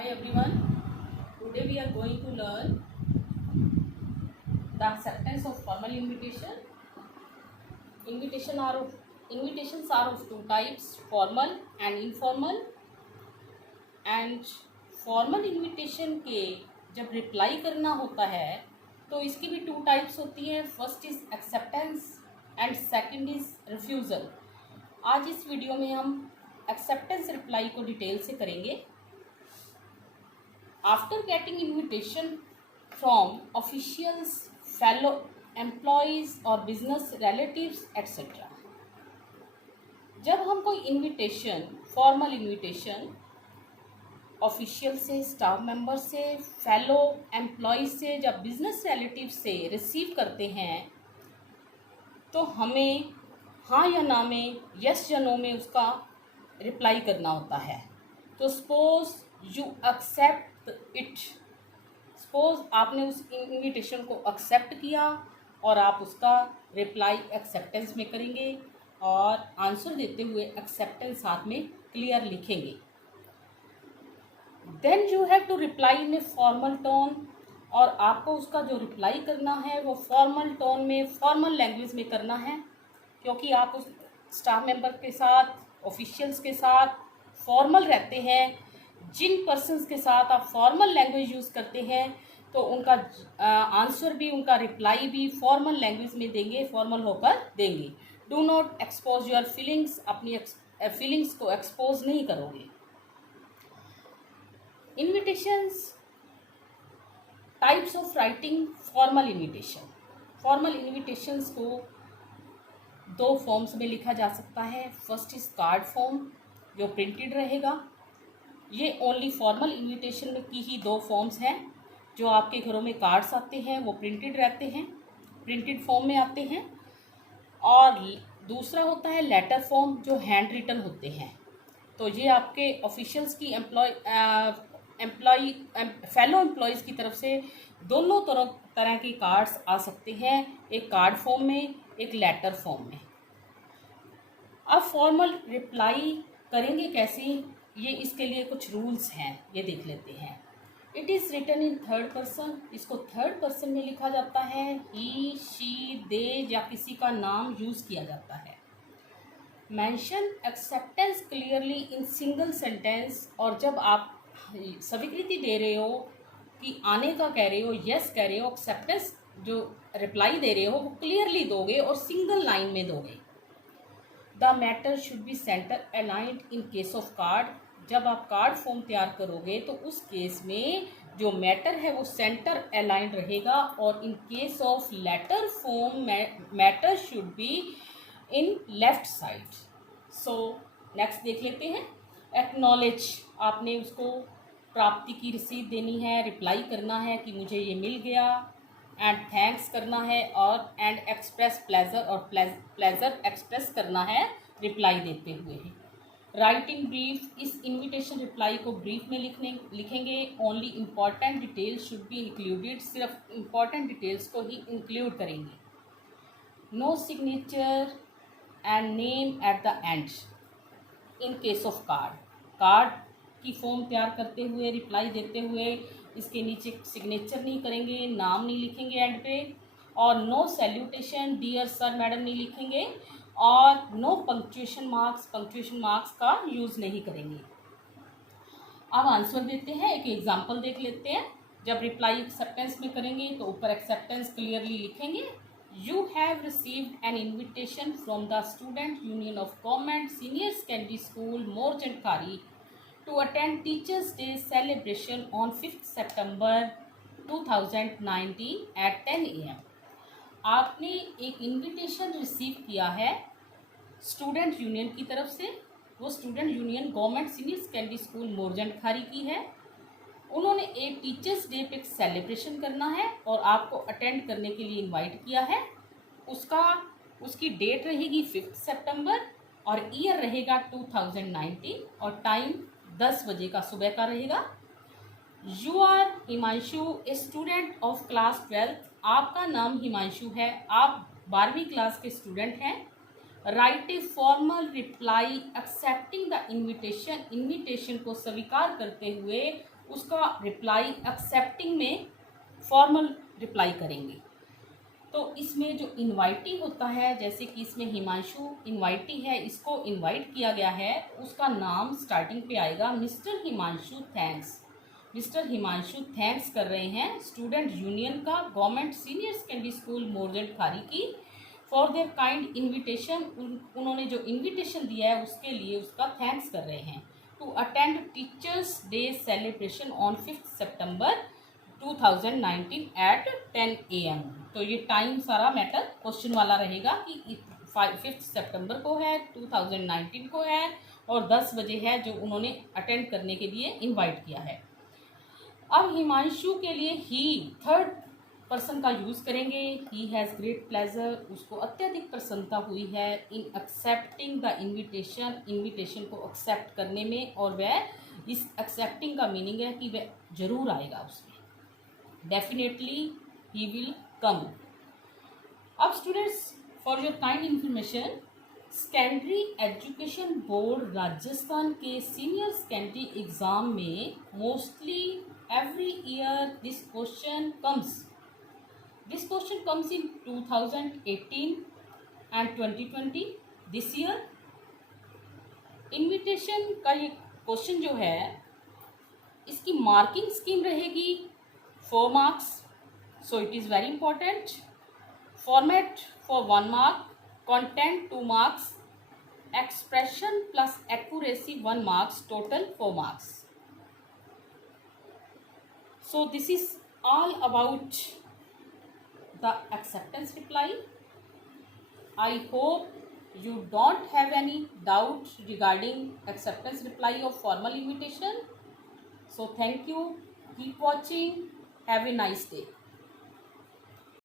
Hi everyone. Today we are going to learn the acceptance of formal invitation. Invitations are of two types, formal and informal. And formal invitation के जब reply करना होता है तो इसकी भी two types होती है. First is acceptance and second is refusal. आज इस वीडियो में हम एक्सेप्टेंस रिप्लाई को डिटेल से करेंगे. After getting invitation from officials, fellow employees or business relatives etc. जब हम कोई इनविटेशन, फॉर्मल इनविटेशन ऑफिशियल से, स्टाफ मेंबर से, फेलो एम्प्लॉय से, जब बिजनेस रिलेटिव से रिसीव करते हैं तो हमें हाँ या ना में, यस या नो में उसका रिप्लाई करना होता है. तो suppose you accept it. Suppose आपने उस इनविटेशन को एक्सेप्ट किया और आप उसका रिप्लाई एक्सेप्टेंस में करेंगे और आंसर देते हुए एक्सेप्टेंस साथ में क्लियर लिखेंगे. Then you have to reply in a formal tone. और आपको उसका जो रिप्लाई करना है वो फॉर्मल टोन में, फॉर्मल लैंग्वेज में करना है, क्योंकि आप उस स्टाफ मेंबर के साथ, ऑफिशियल्स के साथ फॉर्मल रहते हैं. जिन पर्सन्स के साथ आप फॉर्मल लैंग्वेज यूज़ करते हैं तो उनका आंसर भी, उनका रिप्लाई भी फॉर्मल लैंग्वेज में देंगे, फॉर्मल होकर देंगे. Do not expose your feelings. अपनी फीलिंग्स को एक्सपोज नहीं करोगे. Invitations, types of writing formal invitation. Formal invitations को दो फॉर्म्स में लिखा जा सकता है. फर्स्ट इज कार्ड फॉर्म जो प्रिंटेड रहेगा. ये ओनली फॉर्मल इनविटेशन में की ही दो फॉर्म्स हैं. जो आपके घरों में कार्ड्स आते हैं वो प्रिंटेड रहते हैं, प्रिंटेड फॉर्म में आते हैं. और दूसरा होता है लेटर फॉर्म जो हैंड रिटन होते हैं. तो ये आपके ऑफिशियल्स की फेलो एम्प्लॉयज़ की तरफ से दोनों तरह के कार्ड्स आ सकते हैं, एक कार्ड फॉर्म में, एक लेटर फॉर्म में. अब फॉर्मल रिप्लाई करेंगे कैसे, ये इसके लिए कुछ रूल्स हैं, ये देख लेते हैं. It is written in third person. इसको थर्ड पर्सन में लिखा जाता है. ही, शी, दे या किसी का नाम यूज़ किया जाता है. Mention acceptance clearly in single sentence. और जब आप स्वीकृति दे रहे हो कि आने का कह रहे हो, यस कह रहे हो, एक्सेप्टेंस जो रिप्लाई दे रहे हो वो क्लियरली दोगे और सिंगल लाइन में दोगे. The matter should B centre aligned in case of card. जब आप कार्ड फॉर्म तैयार करोगे तो उस केस में जो मैटर है वो सेंटर अलाइंड रहेगा. और in case of letter form matter should be in left side. So next देख लेते हैं. एक्नॉलेज. आपने उसको प्राप्ति की रसीद देनी है, रिप्लाई करना है कि मुझे ये मिल गया, एंड थैंक्स करना है, और एंड एक्सप्रेस प्लेजर, और प्लेजर एक्सप्रेस करना है रिप्लाई देते हुए. Writing brief. इस इनविटेशन रिप्लाई को ब्रीफ में लिखेंगे. Only important details should be included. सिर्फ इम्पॉर्टेंट डिटेल्स को ही इंक्लूड करेंगे. No signature and name at the end in case of card. Card की फॉर्म तैयार करते हुए, रिप्लाई देते हुए इसके नीचे सिग्नेचर नहीं करेंगे, नाम नहीं लिखेंगे एंड पे. और no salutation, dear sir, madam नहीं लिखेंगे. और no punctuation marks, punctuation marks का यूज़ नहीं करेंगे. अब आंसर देते हैं. एक एग्जांपल देख लेते हैं. जब रिप्लाई एक्सेप्टेंस में करेंगे तो ऊपर एक्सेप्टेंस क्लियरली लिखेंगे. You have received an invitation from the student union of government senior secondary school Morjan Khari to attend Teachers Day celebration on 5th September 2019 at 10 AM. आपने एक इनविटेशन रिसीव किया है स्टूडेंट यूनियन की तरफ से. वो student union government senior secondary school Morjan Khari की है. उन्होंने एक टीचर्स डे पे सेलिब्रेशन करना है और आपको अटेंड करने के लिए इनवाइट किया है. उसकी डेट रहेगी 5 सितंबर और ईयर रहेगा 2019 और टाइम 10 बजे का सुबह का रहेगा. You are Himanshu, a student of class 12. आपका नाम हिमांशु है, आप 12वीं क्लास के स्टूडेंट हैं. Right a formal reply accepting the invitation. Invitation को स्वीकार करते हुए उसका रिप्लाई एक्सेप्टिंग में फॉर्मल रिप्लाई करेंगे। तो इसमें जो इनवाइटी होता है, जैसे कि इसमें हिमांशु इनवाइटी है, इसको इनवाइट किया गया है, उसका नाम स्टार्टिंग पे आएगा mister Himanshu thanks. Mister Himanshu thanks कर रहे हैं स्टूडेंट यूनियन का गवर्नमेंट सीनियर सेकेंडरी स्कूल मोरजेट खारी की फॉर देयर काइंड इन्विटेशन। उन्होंने जो इन्विटेशन दिया है उसके लिए उसका थैंक्स कर रहे हैं। To attend teachers day celebration on 5 September 2019 at 10 AM। तो ये टाइम सारा मैटर क्वेश्चन वाला रहेगा कि 5 सितंबर को है, 2019 को है और 10 बजे है जो उन्होंने अटेंड करने के लिए इनवाइट किया है। अब हिमांशु के लिए ही थर्ड पर्सन का यूज़ करेंगे। ही हैज़ ग्रेट प्लेजर, उसको अत्यधिक प्रसन्नता हुई है in accepting the invitation, invitation को एक्सेप्ट करने में, और वह इस एक्सेप्टिंग का मीनिंग है कि वह जरूर आएगा उसमें, डेफिनेटली ही विल कम। अब students for your kind information, secondary education board Rajasthan के सीनियर सेकेंडरी एग्जाम में mostly every year this question comes in 2018 and 2020। This year invitation का ये क्वेश्चन जो है इसकी मार्किंग स्कीम रहेगी 4 marks, so it is very important. Format for 1 mark, content 2 marks, expression plus accuracy 1 marks, total 4 marks. So this is all about the acceptance reply. I hope you don't have any doubt regarding acceptance reply of formal invitation. So thank you. Keep watching. Have a nice day.